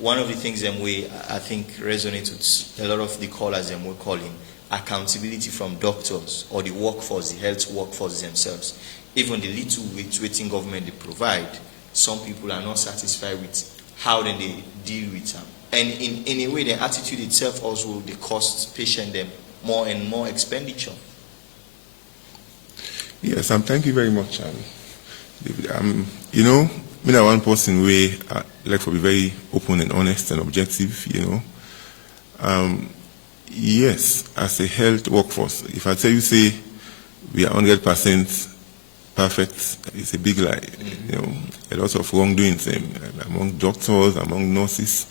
one of the things I think resonates with a lot of the callers we're calling, accountability from doctors or the workforce, the health workforce themselves. Even the little waiting government they provide, some people are not satisfied with how then they deal with them. And in a way, the attitude itself also they cost patient them more and more expenditure. Yes, thank you very much, David. You know, me na one person way like to be very open and honest and objective. You know, yes, as a health workforce, if I tell you say we are 100% perfect, it's a big lie. You know, a lot of wrongdoings among doctors, among nurses.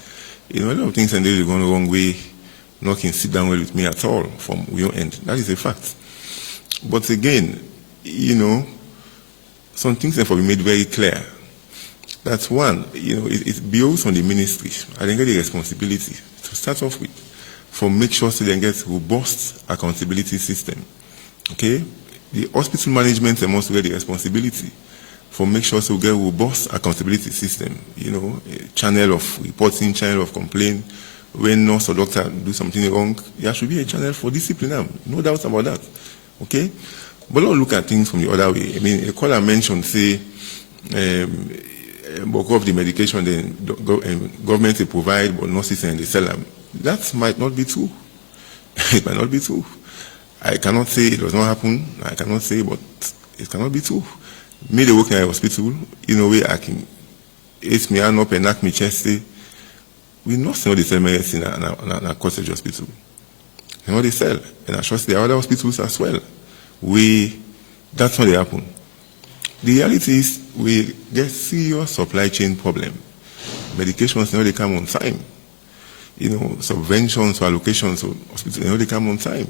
You know, a lot of things and they are going the wrong way. Not can sit down well with me at all from your end. That is a fact. But again, you know, some things have to be made very clear. That's one, you know, it builds on the ministry. I think the responsibility to start off with for make sure so they get robust accountability system. Okay? The hospital management must get the responsibility for make sure so we get robust accountability system. You know, a channel of reporting, channel of complaint. When nurse or doctor do something wrong, there should be a channel for discipline. No doubt about that. Okay? But let's look at things from the other way. I mean, a caller mentioned, say, bulk of the medication then government they provide, but nurses and they sell them. That might not be true. It might not be true. I cannot say it does not happen. I cannot say, but it cannot be true. Me, they work in a hospital, in a way I can ace me hand up and knock me chest, say, we not know they sell medicine in a cottage hospital. You know they sell. And I trust there are other hospitals as well. That's not they happen. The reality is we get serious supply chain problem. Medications, you know, they come on time. You know, subventions or allocations of hospitals, you know, they come on time.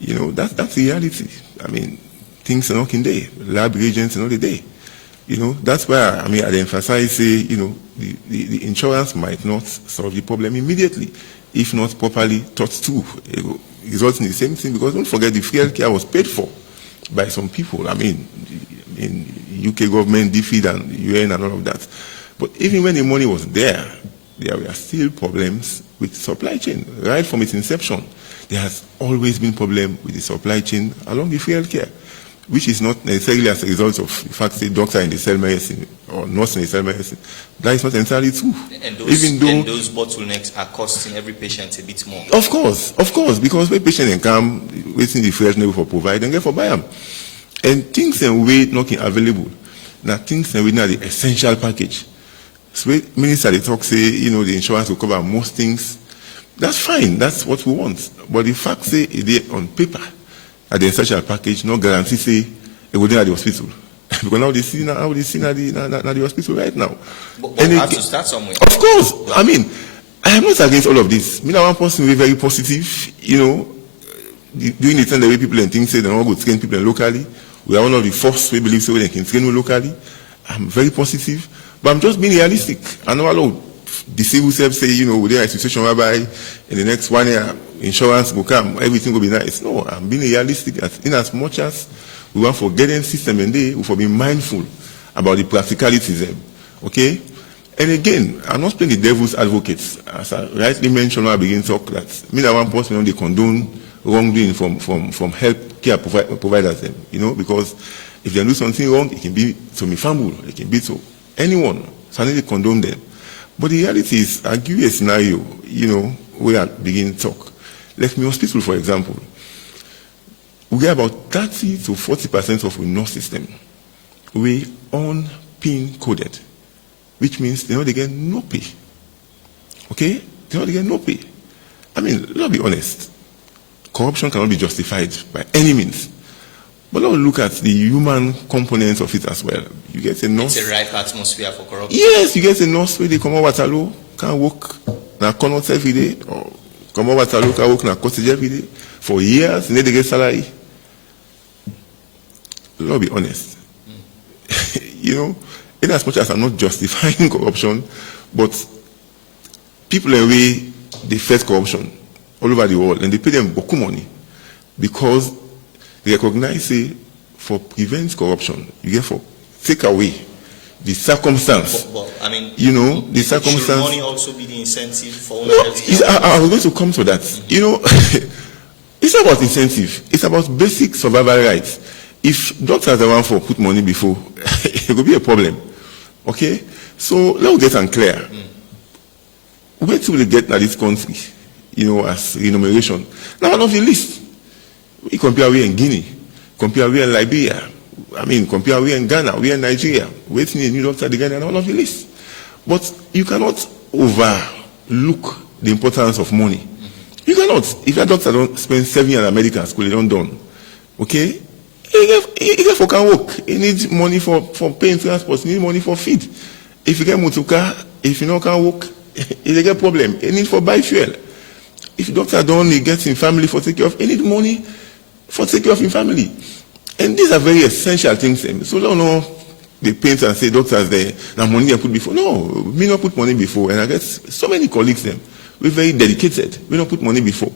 You know, that's the reality. I mean, things are not in day. Lab reagents are not the day. You know, that's why, I mean, I'd emphasize, say, you know, the insurance might not solve the problem immediately, if not properly thought through. It results in the same thing, because don't forget the free healthcare was paid for by some people. I mean, in UK government, DFID and UN and all of that. But even when the money was there were still problems with supply chain. Right from its inception, there has always been problem with the supply chain along the free healthcare, which is not necessarily as a result of the fact that doctor in the cell medicine or nurse in the cell medicine. That is not entirely true. And those bottlenecks are costing every patient a bit more. Of course, because when patient can come waiting the free health for provide and get for buy them. And things and way not available. Now things and we not the essential package. So minister they talk say, you know, the insurance will cover most things. That's fine, that's what we want. But the fact say it on paper at the essential package, no guarantee say it will be at the hospital. Because now they see at the hospital right now. But we have to start somewhere. Of course. I mean, I am not against all of this. Me, one person will be very positive, you know, doing the time the way people and things say they don't go train people locally. We are one of the first we believe so they can train locally. I'm very positive, but I'm just being realistic. I know a lot of the civil service say, you know, there is a situation whereby in the next 1 year insurance will come, everything will be nice. No, I'm being realistic. In as much as we want for getting system and they will be mindful about the practicalities. Okay? And again, I'm not playing the devil's advocate. As I rightly mentioned when I begin to talk that me that one person they condone wrongdoing from health care providers, you know, because if they do something wrong, it can be to me family, it can be to anyone. So I need to condone them. But the reality is, I'll give you a scenario, you know, where I begin to talk. Like me hospital, for example. We get about 30 to 40% of our nurse system. We on-pin coded, which means they get no pay. Okay? They get no pay. I mean, let's be honest. Corruption cannot be justified by any means. But let's look at the human components of it as well. You get a nurse. It's a ripe atmosphere for corruption. Yes, you get a nurse where they come over Waterloo, can't work na corner every day, or come over Waterloo, can't work na cottage every day for years, and then they get salary. Let's be honest. You know, in as much as I'm not justifying corruption, but people away they face corruption all over the world, and they pay them beaucoup money because they recognize, say, for prevent corruption, you get for take away the circumstance. But I mean, you know, the circumstance. Should money also be the incentive for health? I was going to come to that. You know, it's not about incentive. It's about basic survival rights. If doctors are one for put money before, it could be a problem. Okay? So let's get unclear. Where do we get at this country, you know, as remuneration? Now, one of the list. We compare we in Guinea, compare we in Liberia, I mean, compare we in Ghana, we in Nigeria, waiting in New York at the Ghana, one of the list. But you cannot overlook the importance of money. You cannot. If your doctor don't spend 7 years in medical school, they don't done. Okay? If you can work, you need money for paying transport, you need money for feed. If you get motorcar, if you don't can work, it's a problem. You need for buy fuel. If doctor don't get in family for take care of, you need money for take care of your family. And these are very essential things. So don't know they paint and say doctors there, now money they put before. No, we not put money before. And I guess so many colleagues them, we're very dedicated. We don't put money before.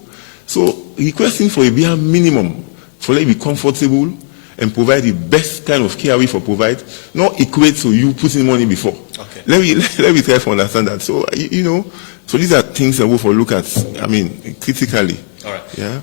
So requesting for a bare minimum for them to be comfortable and provide the best kind of care we for provide, not equate to you putting money before. Okay. Let me try to understand that. So you know, so these are things that we for look at, I mean, critically. All right. Yeah.